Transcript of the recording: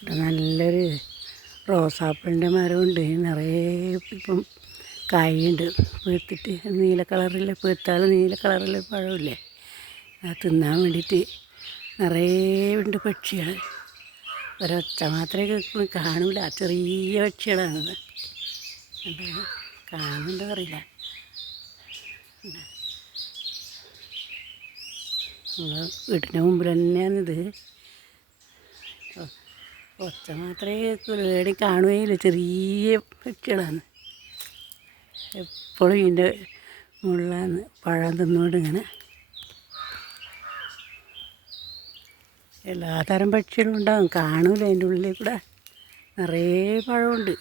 ഇവിടെ നല്ലൊരു റോസാപ്പിളിൻ്റെ മരമുണ്ട്. നിറയെ ഇപ്പം കായുണ്ട്. പഴുത്തിട്ട് നീല കളറിൽ പഴുത്താൽ നീല കളറിൽ പഴമില്ലേ, അത് തിന്നാൻ വേണ്ടിയിട്ട് നിറയെ ഉണ്ട് പക്ഷികൾ. ഒരൊച്ച മാത്രമേ കേൾക്കുന്നു, കാണൂല. ചെറിയ പക്ഷികളാണത്. കാണുന്നുണ്ടോ അറിയില്ല. നമ്മൾ വീട്ടിൻ്റെ മുമ്പിൽ തന്നെയാണിത്. ഒച്ച മാത്രമേ കേൾക്കുള്ളൂ, എവിടെയും കാണുകയില്ല. ചെറിയ പക്ഷികളാണ്. എപ്പോഴും ഇതിൻ്റെ മുകളിലാണ് പഴം തിന്നുകൊണ്ട് ഇങ്ങനെ. എല്ലാതരം പക്ഷികളും ഉണ്ടാകും, കാണൂല. അതിൻ്റെ ഉള്ളിൽ കൂടെ നിറയെ പഴമുണ്ട്.